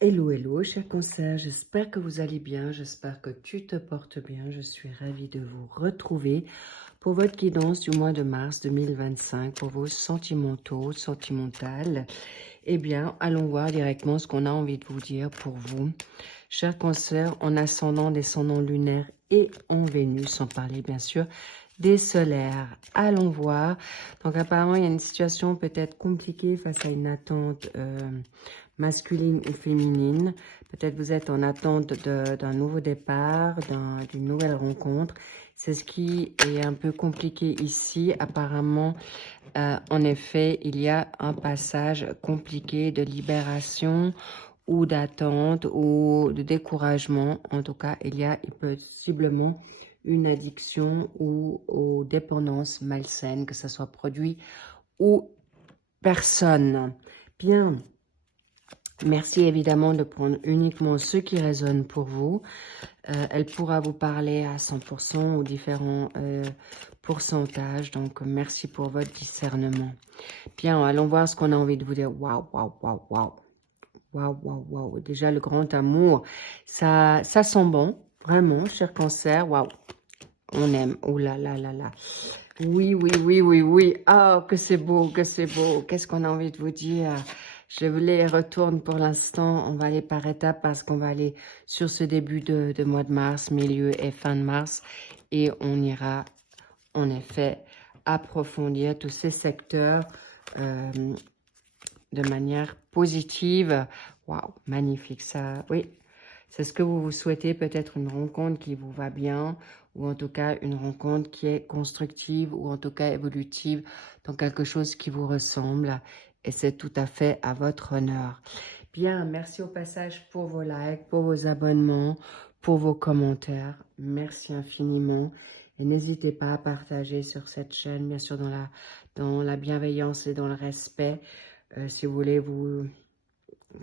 Hello, hello, cher Cancer, j'espère que vous allez bien, j'espère que tu te portes bien. Je suis ravie de vous retrouver pour votre guidance du mois de mars 2025, pour vos sentimentaux, sentimentales. Eh bien, allons voir directement ce qu'on a envie de vous dire pour vous. Cher Cancer, en ascendant, descendant lunaire et en Vénus, sans parler bien sûr des solaires. Allons voir. Donc apparemment, il y a une situation peut-être compliquée face à une attente masculine ou féminine. Peut-être vous êtes en attente d'un nouveau départ, d'une nouvelle rencontre. C'est ce qui est un peu compliqué ici. Apparemment, en effet, il y a un passage compliqué de libération ou d'attente ou de découragement. En tout cas, il y a possiblement une addiction ou aux dépendances malsaines, que ce soit produit ou personne. Bien. Merci évidemment de prendre uniquement ce qui résonne pour vous. Elle pourra vous parler à 100% ou différents pourcentages. Donc, merci pour votre discernement. Bien, allons voir ce qu'on a envie de vous dire. Waouh, waouh, waouh, waouh. Waouh, waouh, waouh. Déjà, le grand amour, ça sent bon. Vraiment, cher Cancer. Waouh, on aime. Oh là là là là. Oui, oui, oui, oui, oui. Oh, que c'est beau, que c'est beau. Qu'est-ce qu'on a envie de vous dire? Je les retourne pour l'instant. On va aller par étapes parce qu'on va aller sur ce début de mois de mars, milieu et fin de mars. Et on ira, en effet, approfondir tous ces secteurs de manière positive. Waouh, magnifique ça. Oui, c'est ce que vous vous souhaitez, peut-être une rencontre qui vous va bien, ou en tout cas une rencontre qui est constructive, ou en tout cas évolutive, dans quelque chose qui vous ressemble. Et c'est tout à fait à votre honneur. Bien, merci au passage pour vos likes, pour vos abonnements, pour vos commentaires. Merci infiniment. Et n'hésitez pas à partager sur cette chaîne, bien sûr dans la bienveillance et dans le respect. Si vous voulez vous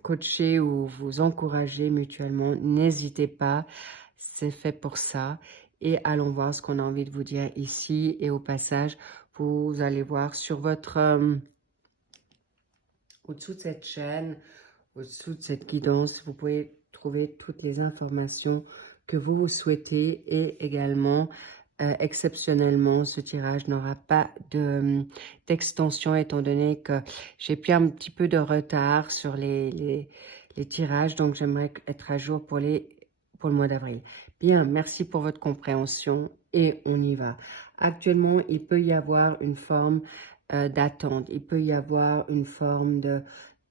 coacher ou vous encourager mutuellement, n'hésitez pas, c'est fait pour ça. Et allons voir ce qu'on a envie de vous dire ici. Et au passage, vous allez voir sur votre... au-dessous de cette chaîne, au-dessous de cette guidance, vous pouvez trouver toutes les informations que vous souhaitez. Et également, exceptionnellement, ce tirage n'aura pas d'extension étant donné que j'ai pris un petit peu de retard sur les tirages. Donc, j'aimerais être à jour pour le mois d'avril. Bien, merci pour votre compréhension et on y va. Actuellement, il peut y avoir une forme d'attente. Il peut y avoir une forme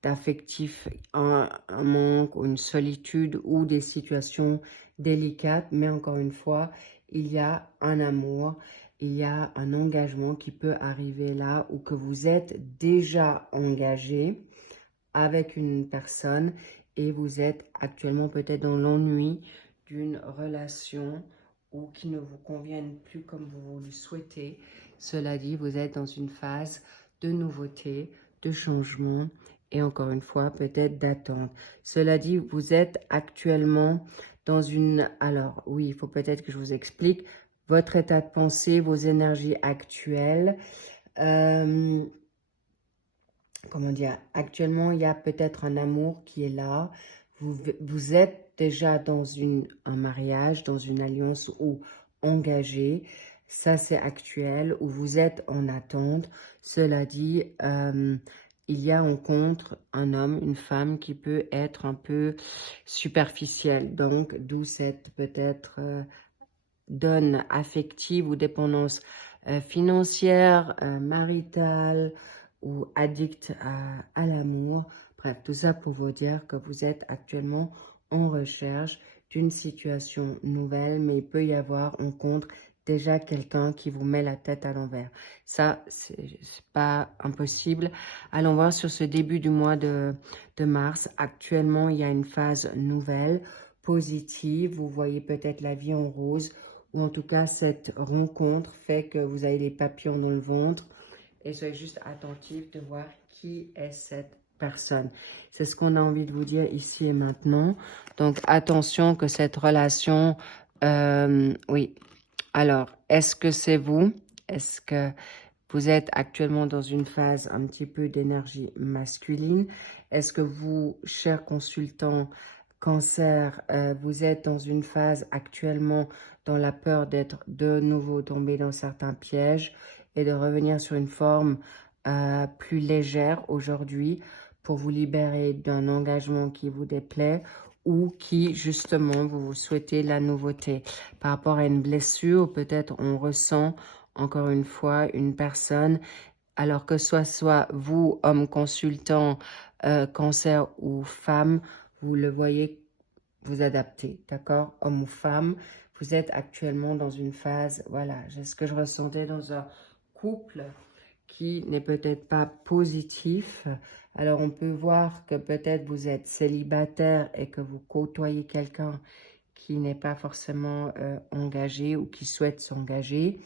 d'affectif, un manque ou une solitude ou des situations délicates. Mais encore une fois, il y a un amour, il y a un engagement qui peut arriver là ou que vous êtes déjà engagé avec une personne et vous êtes actuellement peut-être dans l'ennui d'une relation ou qui ne vous conviennent plus comme vous le souhaitez. Cela dit, vous êtes dans une phase de nouveauté, de changement et encore une fois, peut-être d'attente. Cela dit, vous êtes actuellement dans une... Alors, oui, il faut peut-être que je vous explique votre état de pensée, vos énergies actuelles. Comment dire, actuellement, il y a peut-être un amour qui est là. Vous êtes déjà dans un mariage, dans une alliance ou engagé. Ça, c'est actuel, ou vous êtes en attente. Cela dit, il y a en contre un homme, une femme qui peut être un peu superficielle. Donc, d'où cette peut-être donne affective ou dépendance financière, maritale, ou addict à l'amour. Bref, tout ça pour vous dire que vous êtes actuellement en recherche d'une situation nouvelle, mais il peut y avoir en contre déjà quelqu'un qui vous met la tête à l'envers. Ça, c'est pas impossible. Allons voir sur ce début du mois de mars. Actuellement, il y a une phase nouvelle, positive. Vous voyez peut-être la vie en rose, ou en tout cas, cette rencontre fait que vous avez les papillons dans le ventre. Et soyez juste attentif de voir qui est cette personne. C'est ce qu'on a envie de vous dire ici et maintenant. Donc, attention que cette relation... oui. Alors, est-ce que c'est vous? Est-ce que vous êtes actuellement dans une phase un petit peu d'énergie masculine? Est-ce que vous, cher consultant Cancer, vous êtes dans une phase actuellement dans la peur d'être de nouveau tombé dans certains pièges et de revenir sur une forme plus légère aujourd'hui pour vous libérer d'un engagement qui vous déplaît ou qui, justement, vous souhaitez la nouveauté. Par rapport à une blessure, peut-être on ressent, encore une fois, une personne, alors que soit vous, homme consultant, cancer ou femme, vous le voyez vous adapter, d'accord? Homme ou femme, vous êtes actuellement dans une phase, voilà, c'est ce que je ressentais dans un couple qui n'est peut-être pas positif. Alors, on peut voir que peut-être vous êtes célibataire et que vous côtoyez quelqu'un qui n'est pas forcément engagé ou qui souhaite s'engager.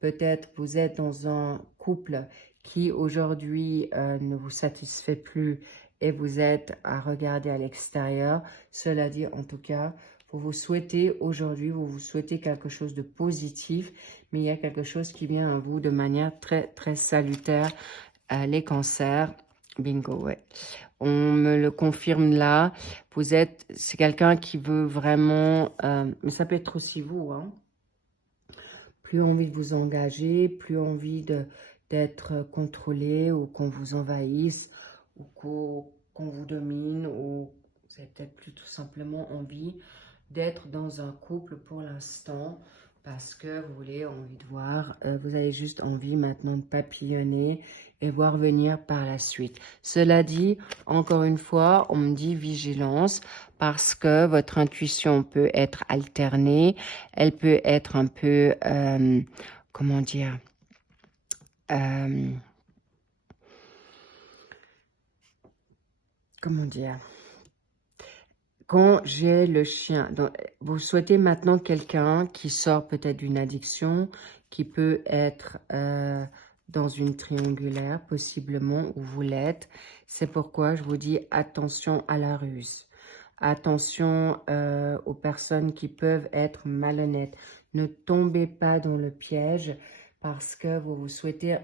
Peut-être vous êtes dans un couple qui aujourd'hui ne vous satisfait plus et vous êtes à regarder à l'extérieur. Cela dit, en tout cas, vous vous souhaitez aujourd'hui, vous vous souhaitez quelque chose de positif, mais il y a quelque chose qui vient à vous de manière très, très salutaire. Les cancers, bingo, ouais. On me le confirme là. Vous êtes, c'est quelqu'un qui veut vraiment, mais ça peut être aussi vous, hein. Plus envie de vous engager, plus envie d'être contrôlé ou qu'on vous envahisse ou qu'on vous domine ou vous avez peut-être plus tout simplement envie d'être dans un couple pour l'instant parce que vous voulez envie de voir, vous avez juste envie maintenant de papillonner et voir venir par la suite. Cela dit, encore une fois, on me dit vigilance parce que votre intuition peut être alternée, elle peut être un peu, comment dire, comment dire, quand j'ai le chien, donc, vous souhaitez maintenant quelqu'un qui sort peut-être d'une addiction, qui peut être dans une triangulaire, possiblement, où vous l'êtes. C'est pourquoi je vous dis attention à la ruse. Attention aux personnes qui peuvent être malhonnêtes. Ne tombez pas dans le piège parce que vous vous souhaitez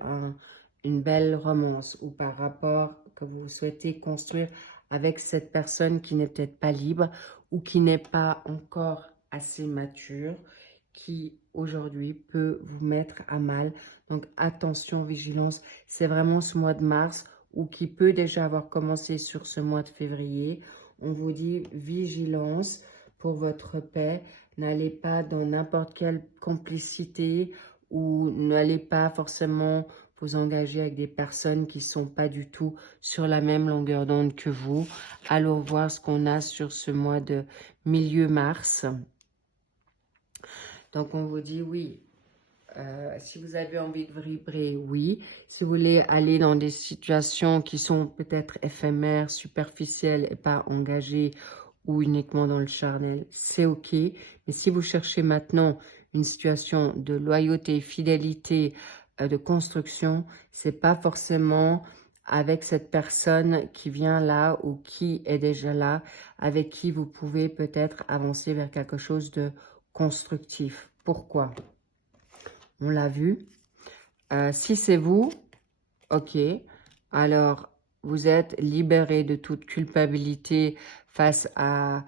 une belle romance ou par rapport que vous souhaitez construire avec cette personne qui n'est peut-être pas libre ou qui n'est pas encore assez mature, qui aujourd'hui peut vous mettre à mal. Donc attention, vigilance, c'est vraiment ce mois de mars ou qui peut déjà avoir commencé sur ce mois de février. On vous dit vigilance pour votre paix, n'allez pas dans n'importe quelle complicité ou n'allez pas forcément vous engager avec des personnes qui ne sont pas du tout sur la même longueur d'onde que vous. Allons voir ce qu'on a sur ce mois de milieu mars. Donc, on vous dit oui. Si vous avez envie de vibrer, oui. Si vous voulez aller dans des situations qui sont peut-être éphémères, superficielles et pas engagées ou uniquement dans le charnel, c'est OK. Mais si vous cherchez maintenant une situation de loyauté, fidélité, de construction, c'est pas forcément avec cette personne qui vient là ou qui est déjà là, avec qui vous pouvez peut-être avancer vers quelque chose de constructif. Pourquoi? On l'a vu. Si c'est vous, ok. Alors, vous êtes libéré de toute culpabilité face à...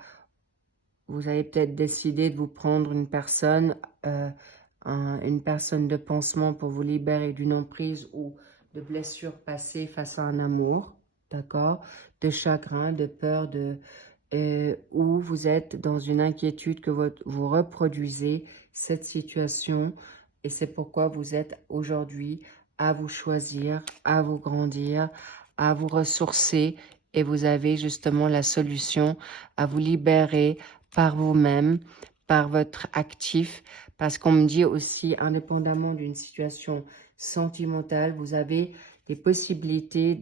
Vous avez peut-être décidé de vous prendre une personne de pansement pour vous libérer d'une emprise ou de blessures passées face à un amour, d'accord? De chagrin, de peur, où vous êtes dans une inquiétude que vous reproduisez cette situation et c'est pourquoi vous êtes aujourd'hui à vous choisir, à vous grandir, à vous ressourcer et vous avez justement la solution à vous libérer par vous-même, par votre actif, parce qu'on me dit aussi, indépendamment d'une situation sentimentale, vous avez des possibilités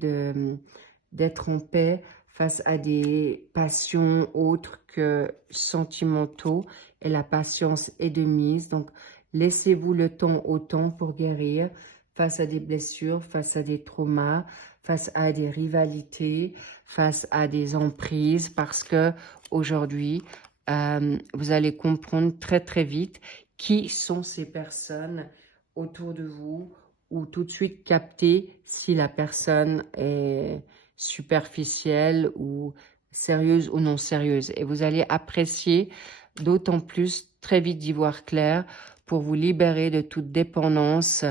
d'être en paix face à des passions autres que sentimentaux et la patience est de mise. Donc, laissez-vous le temps au temps pour guérir face à des blessures, face à des traumas, face à des rivalités, face à des emprises parce que aujourd'hui, vous allez comprendre très très vite qui sont ces personnes autour de vous ou tout de suite capter si la personne est superficielle ou sérieuse ou non sérieuse. Et vous allez apprécier d'autant plus très vite d'y voir clair pour vous libérer de toute dépendance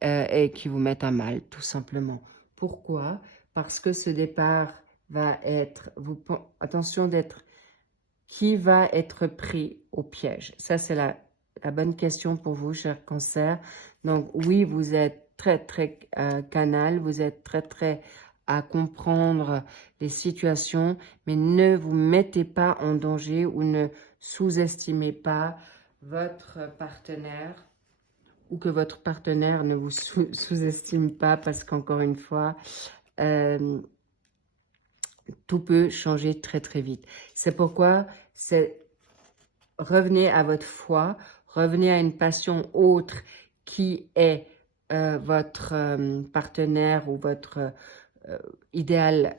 et qui vous mette à mal, tout simplement. Pourquoi? Parce que ce départ va être, attention d'être, qui va être pris au piège? Ça, c'est la bonne question pour vous, cher Cancer. Donc, oui, vous êtes très, très canal, vous êtes très, très à comprendre les situations, mais ne vous mettez pas en danger ou ne sous-estimez pas votre partenaire ou que votre partenaire ne vous sous-estime pas parce qu'encore une fois, tout peut changer très très vite. C'est pourquoi revenez à votre foi, revenez à une passion autre qui est votre partenaire ou votre idéal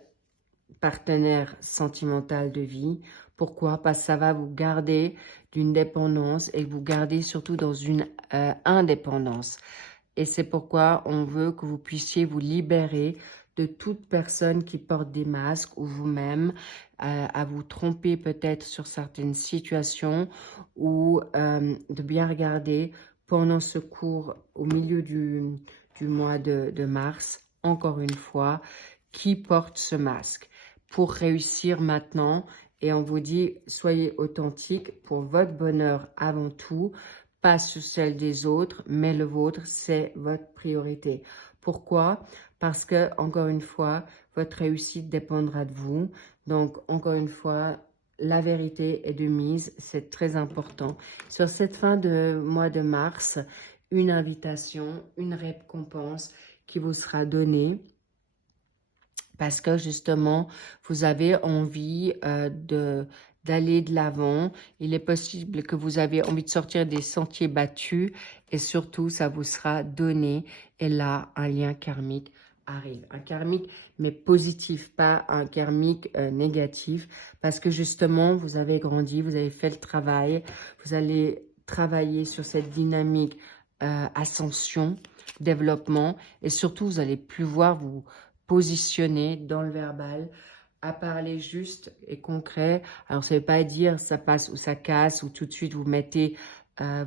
partenaire sentimental de vie. Pourquoi? Parce que ça va vous garder d'une dépendance et vous garder surtout dans une indépendance. Et c'est pourquoi on veut que vous puissiez vous libérer de toute personne qui porte des masques ou vous-même à vous tromper peut-être sur certaines situations ou de bien regarder pendant ce cours au milieu du mois de mars, encore une fois, qui porte ce masque pour réussir maintenant. Et on vous dit, soyez authentique pour votre bonheur avant tout, pas sur celle des autres, mais le vôtre, c'est votre priorité. Pourquoi? Parce que, encore une fois, votre réussite dépendra de vous. Donc, encore une fois, la vérité est de mise, c'est très important. Sur cette fin de mois de mars, une invitation, une récompense qui vous sera donnée parce que justement, vous avez envie d'aller de l'avant. Il est possible que vous avez envie de sortir des sentiers battus et surtout, ça vous sera donné. Et là, un lien karmique arrive. Un karmique, mais positif, pas un karmique négatif. Parce que justement, vous avez grandi, vous avez fait le travail. Vous allez travailler sur cette dynamique ascension, développement. Et surtout, vous allez plus voir vous positionner dans le verbal, à parler juste et concret. Alors, ça ne veut pas dire ça passe ou ça casse ou tout de suite vous mettez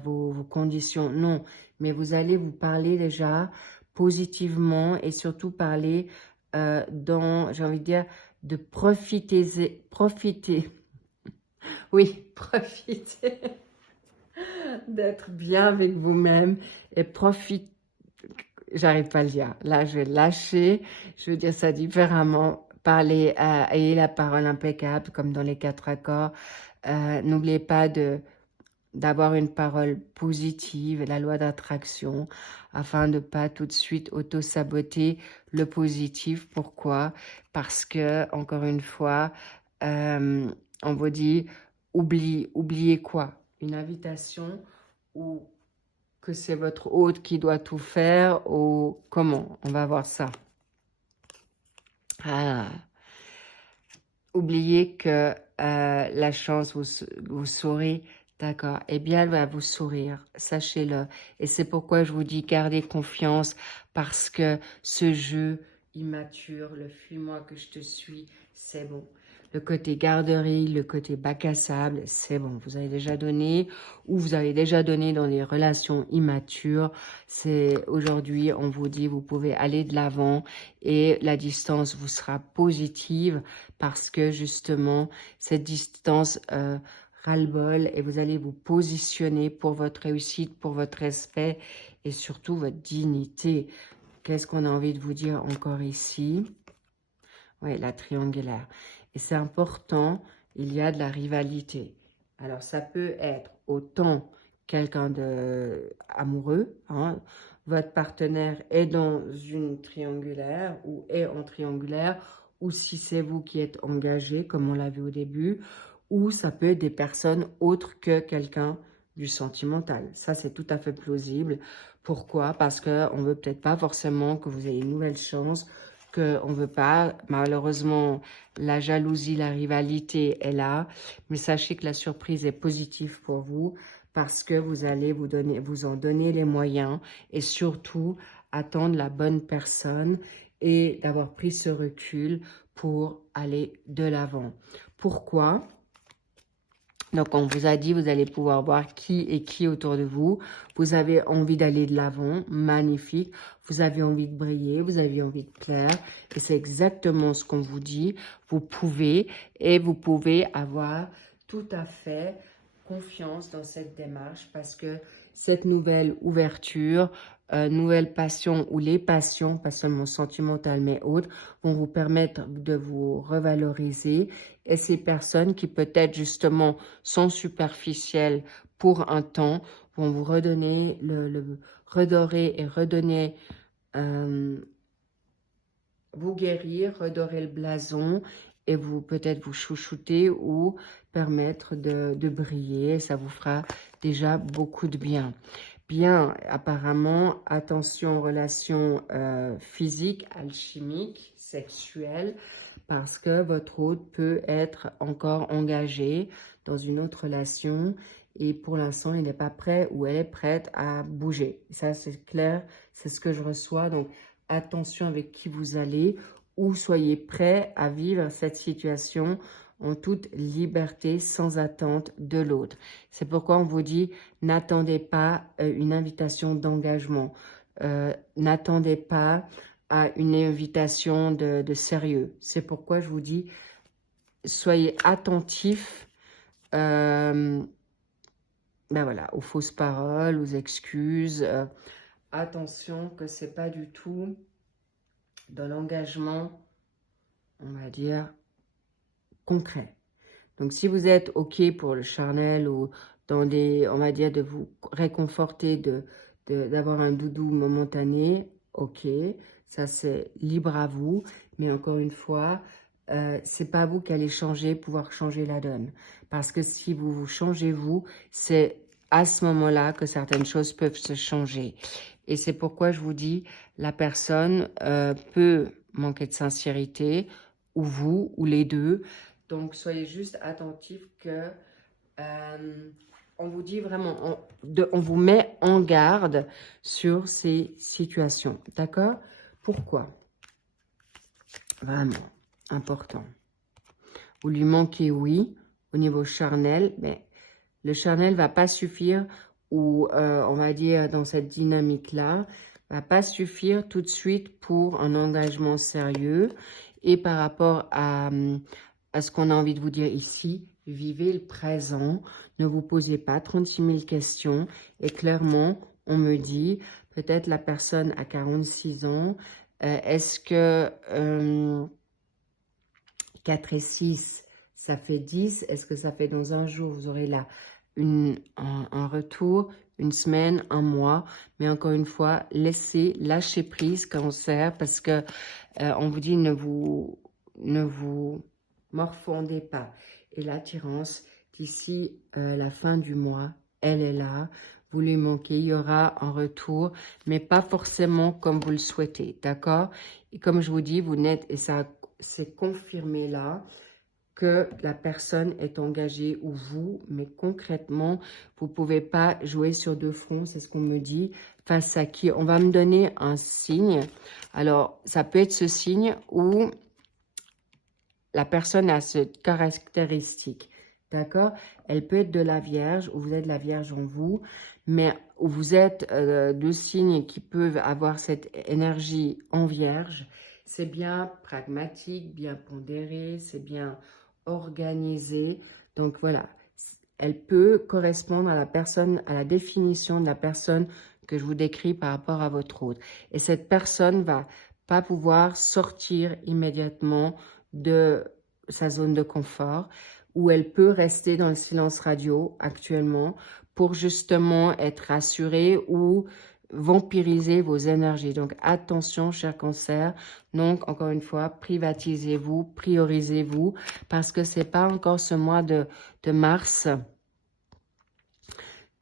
vos conditions. Non, mais vous allez vous parler déjà positivement et surtout parler j'ai envie de dire, de profiter, oui, profiter d'être bien avec vous-même et profiter. J'arrive pas à le dire. Là, je vais lâcher. Je veux dire ça différemment. Parler, ayez la parole impeccable, comme dans les 4 accords. N'oubliez pas d'avoir une parole positive, la loi d'attraction, afin de pas tout de suite auto-saboter le positif. Pourquoi? Parce que, encore une fois, on vous dit, oubliez quoi? Une invitation ou que c'est votre hôte qui doit tout faire ou comment? On va voir ça. Ah. Oubliez que la chance, vous saurez, d'accord, eh bien, elle va vous sourire, sachez-le. Et c'est pourquoi je vous dis, gardez confiance, parce que ce jeu immature, le fuis-moi que je te suis, c'est bon. Le côté garderie, le côté bac à sable, c'est bon. Vous avez déjà donné ou vous avez déjà donné dans les relations immatures. C'est aujourd'hui, on vous dit, vous pouvez aller de l'avant et la distance vous sera positive parce que justement, cette distance ras-le-bol et vous allez vous positionner pour votre réussite, pour votre respect et surtout votre dignité. Qu'est-ce qu'on a envie de vous dire encore ici? Oui, la triangulaire. Et c'est important, il y a de la rivalité. Alors, ça peut être autant quelqu'un d'amoureux, hein, votre partenaire est dans une triangulaire ou est en triangulaire, ou si c'est vous qui êtes engagé, comme on l'a vu au début, ou ça peut être des personnes autres que quelqu'un du sentimental. Ça, c'est tout à fait plausible. Pourquoi? Parce qu'on ne veut peut-être pas forcément que vous ayez une nouvelle chance, qu'on ne veut pas. Malheureusement, la jalousie, la rivalité est là. Mais sachez que la surprise est positive pour vous parce que vous allez vous en donner les moyens et surtout attendre la bonne personne et d'avoir pris ce recul pour aller de l'avant. Pourquoi? Donc, on vous a dit, vous allez pouvoir voir qui est qui autour de vous. Vous avez envie d'aller de l'avant, magnifique. Vous avez envie de briller, vous avez envie de plaire. Et c'est exactement ce qu'on vous dit. Vous pouvez, et vous pouvez avoir tout à fait confiance dans cette démarche parce que cette nouvelle ouverture, nouvelle passion ou les passions, pas seulement sentimentales mais autres, vont vous permettre de vous revaloriser. Et ces personnes qui peut-être justement sont superficielles pour un temps vont vous redonner, redorer et redonner, vous guérir, redorer le blason et vous peut-être vous chouchouter ou permettre de briller. Ça vous fera déjà beaucoup de bien. Bien, apparemment, attention aux relations physiques, alchimiques, sexuelles, parce que votre hôte peut être encore engagé dans une autre relation et pour l'instant, il n'est pas prêt ou elle est prête à bouger. Ça, c'est clair, c'est ce que je reçois. Donc, attention avec qui vous allez ou soyez prêt à vivre cette situation en toute liberté, sans attente de l'autre. C'est pourquoi on vous dit, n'attendez pas une invitation d'engagement. N'attendez pas à une invitation de sérieux. C'est pourquoi je vous dis, soyez attentifs ben voilà, aux fausses paroles, aux excuses. Attention que ce n'est pas du tout dans l'engagement, on va dire, concret. Donc, si vous êtes OK pour le charnel ou dans des, on va dire, de vous réconforter, d'avoir un doudou momentané, OK, ça c'est libre à vous. Mais encore une fois, c'est pas vous qui allez changer, pouvoir changer la donne. Parce que si vous changez vous, c'est à ce moment-là que certaines choses peuvent se changer. Et c'est pourquoi je vous dis, la personne peut manquer de sincérité, ou vous, ou les deux. Donc, soyez juste attentifs que on vous dit vraiment, on vous met en garde sur ces situations. D'accord? Pourquoi? Vraiment important. Vous lui manquez, oui, au niveau charnel, mais le charnel ne va pas suffire, ou on va dire dans cette dynamique-là, va pas suffire tout de suite pour un engagement sérieux. Et par rapport à ce qu'on a envie de vous dire ici, vivez le présent, ne vous posez pas 36 000 questions. Et clairement, on me dit, peut-être la personne a 46 ans, est-ce que 4 et 6, ça fait 10? Est-ce que ça fait dans un jour, vous aurez là un retour, une semaine, un mois? Mais encore une fois, lâchez prise, cancer, parce que on vous dit ne vous morfondez pas. Et l'attirance, d'ici la fin du mois, elle est là. Vous lui manquez, il y aura un retour, mais pas forcément comme vous le souhaitez, d'accord? Et comme je vous dis, vous n'êtes, et ça c'est confirmé là, que la personne est engagée ou vous, mais concrètement, vous ne pouvez pas jouer sur deux fronts, c'est ce qu'on me dit, face à qui? On va me donner un signe. Alors, ça peut être ce signe où la personne a cette caractéristique, d'accord? Elle peut être de la Vierge, ou vous êtes la Vierge en vous, mais où vous êtes deux signes qui peuvent avoir cette énergie en Vierge. C'est bien pragmatique, bien pondéré, c'est bien organisé. Donc voilà, elle peut correspondre à la personne, à la définition de la personne que je vous décris par rapport à votre hôte. Et cette personne va pas pouvoir sortir immédiatement de sa zone de confort, où elle peut rester dans le silence radio actuellement pour justement être rassurée ou vampiriser vos énergies. Donc attention, cher cancer. Donc encore une fois, privatisez-vous, priorisez-vous, parce que c'est pas encore ce mois de mars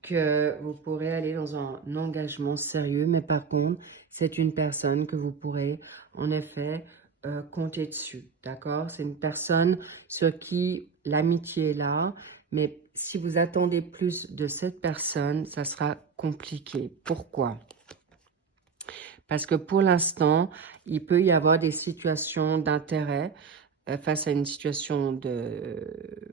que vous pourrez aller dans un engagement sérieux, mais par contre, c'est une personne que vous pourrez en effet compter dessus, d'accord? C'est une personne sur qui l'amitié est là, mais si vous attendez plus de cette personne, ça sera compliqué. Pourquoi? Parce que pour l'instant, il peut y avoir des situations d'intérêt face à une situation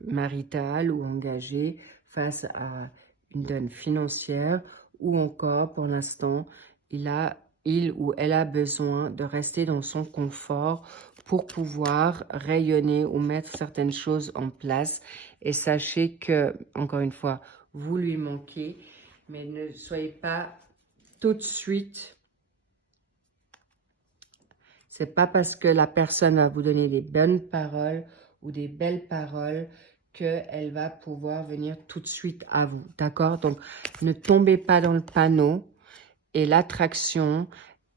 maritale ou engagée, face à une donne financière, ou encore, pour l'instant, il ou elle a besoin de rester dans son confort pour pouvoir rayonner ou mettre certaines choses en place. Et sachez que, encore une fois, vous lui manquez, mais ne soyez pas tout de suite. C'est pas parce que la personne va vous donner des bonnes paroles ou des belles paroles qu'elle va pouvoir venir tout de suite à vous, d'accord? Donc, ne tombez pas dans le panneau et l'attraction,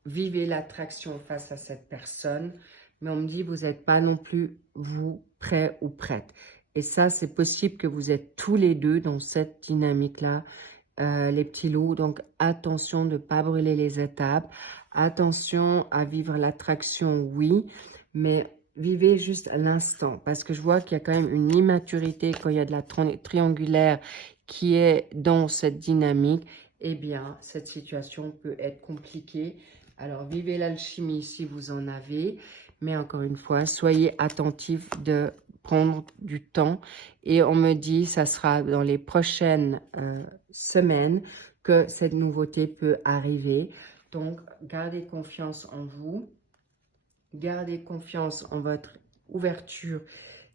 vivez l'attraction face à cette personne, mais on me dit, vous n'êtes pas non plus, vous, prêt ou prête. Et ça, c'est possible que vous êtes tous les deux dans cette dynamique-là, les petits loups. Donc, attention de ne pas brûler les étapes. Attention à vivre l'attraction, oui, mais vivez juste l'instant. Parce que je vois qu'il y a quand même une immaturité quand il y a de la triangulaire qui est dans cette dynamique. Eh bien, cette situation peut être compliquée. Alors, vivez l'alchimie si vous en avez. Mais encore une fois, soyez attentifs de prendre du temps. Et on me dit, ça sera dans les prochaines semaines que cette nouveauté peut arriver. Donc, gardez confiance en vous. Gardez confiance en votre ouverture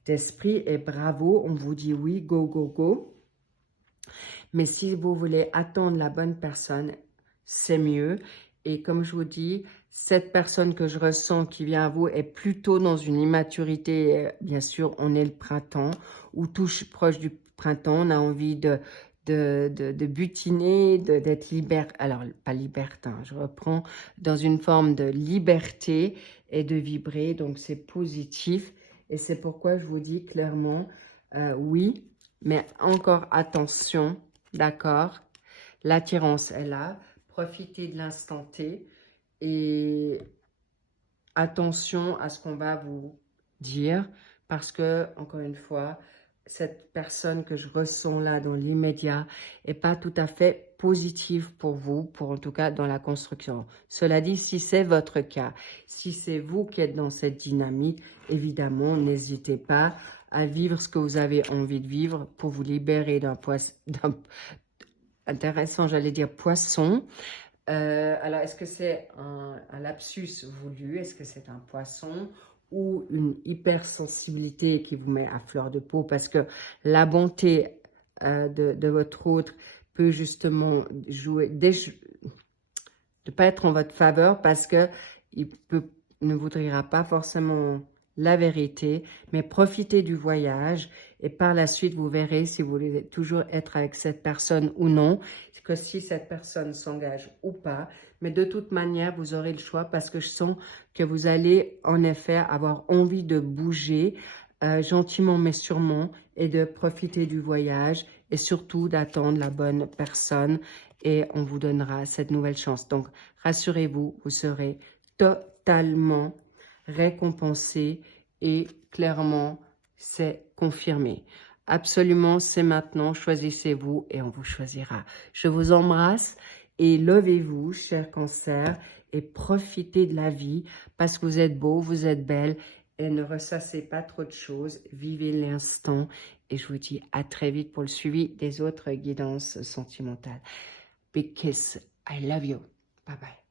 d'esprit. Et bravo, on vous dit oui, go, go, go. Mais si vous voulez attendre la bonne personne, c'est mieux. Et comme je vous dis, cette personne que je ressens qui vient à vous est plutôt dans une immaturité. Bien sûr, on est le printemps ou touche proche du printemps. On a envie de butiner, d'être alors pas libertin, je reprends, dans une forme de liberté et de vibrer. Donc, c'est positif. Et c'est pourquoi je vous dis clairement, oui, mais encore attention. D'accord, l'attirance est là, profitez de l'instant T et attention à ce qu'on va vous dire parce que, encore une fois, cette personne que je ressens là dans l'immédiat n'est pas tout à fait positive pour vous, pour en tout cas dans la construction. Cela dit, si c'est votre cas, si c'est vous qui êtes dans cette dynamique, évidemment, n'hésitez pas à vivre ce que vous avez envie de vivre pour vous libérer d'un poisson, intéressant, j'allais dire poisson. Alors, est-ce que c'est un lapsus voulu? Est-ce que c'est un poisson ou une hypersensibilité qui vous met à fleur de peau? Parce que la bonté de votre autre peut justement jouer, de pas être en votre faveur parce que ne vous dira pas forcément la vérité, mais profitez du voyage et par la suite, vous verrez si vous voulez toujours être avec cette personne ou non, c'est que si cette personne s'engage ou pas, mais de toute manière, vous aurez le choix parce que je sens que vous allez en effet avoir envie de bouger gentiment mais sûrement et de profiter du voyage et surtout d'attendre la bonne personne et on vous donnera cette nouvelle chance. Donc, rassurez-vous, vous serez totalement récompensé et clairement, c'est confirmé. Absolument, c'est maintenant. Choisissez-vous et on vous choisira. Je vous embrasse et levez-vous, cher cancer, et profitez de la vie parce que vous êtes beau, vous êtes belle et ne ressassez pas trop de choses. Vivez l'instant et je vous dis à très vite pour le suivi des autres guidances sentimentales. Big kiss. I love you. Bye bye.